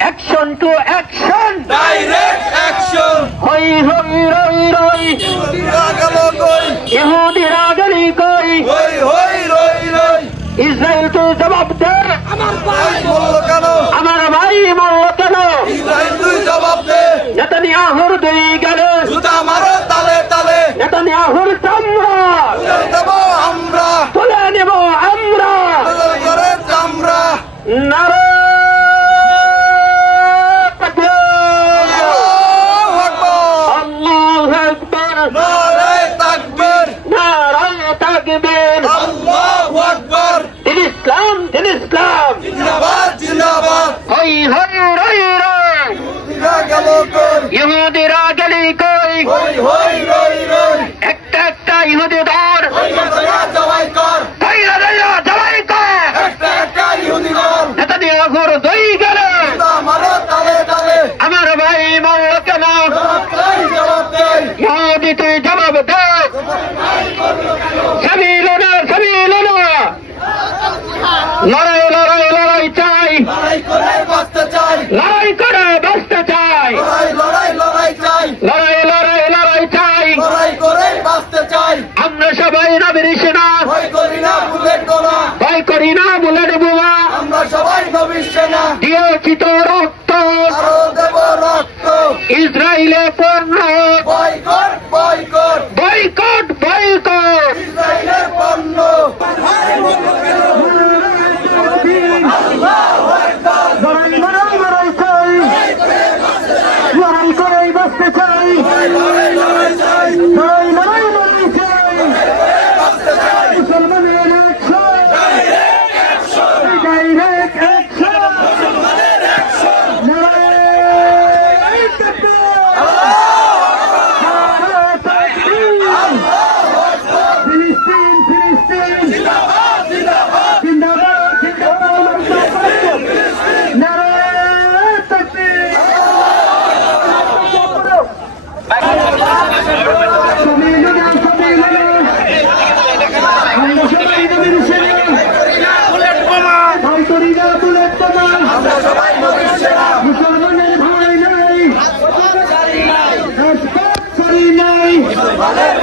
Action to action! Direct action! Hoi hoi roi roi! Yehudi ragali koi! Hoi hoi roi roi! Israel to jawab de! Amar bhai bollo keno! Amar bhai bollo keno! Israel tu jawab de! Netanyahur dui gale! Juta maro tale tale! Netanyahur chamra! Debo amra! Tule nebo amra! Gore chamra! Nara! Islam Zindabad Zindabad Hoi hoi roi roi Yehudi ragali koi Hoi hoi roi roi Ekta Yehudi dor Hoiga daya jawai kor Hoiga daya jawai kor Ekta Yehudi dor Netanyahu মোর দই গেল মারো তালে তালে আমার ভাই মরল কেন জবাব দেই ইহুদি তুই জবাব দে সাবিলো না লড়াই লড়াই লড়াই চাই লড়াই করে বাঁচতে চাই লড়াই করে বাঁচতে চাই লড়াই লড়াই চাই লড়াই লড়াই লড়াই চাই লড়াই করে বাঁচতে চাই আমরা সবাই নবীর সেনা ভয় করি না বুলেট গোলা ভয় করি না বুলেট বোমা আমরা সবাই নবীর সেনা দিয়েছি তো রক্ত আরো দেব রক্ত ইসরায়েলে পণ্য বয়কট বয়কট বয়কট বয়কট ইসরায়েলের পণ্য লড়াই করে বাঁচতে চাই লড়াই লড়াই চাই লড়াই চাই মুসলমানের ডাইরেক্ট অ্যাকশন লড়াই ফিলিস্তিন জিন্দাবাদ জিন্দাবাদ জিন্দাবাদ নারায়ে তাকবীর আমরা সবাই নবীর সেনা মুসলমানের ভাই নাই জারি নাই রাজপথ ছাড়ি নাই মুসলমানের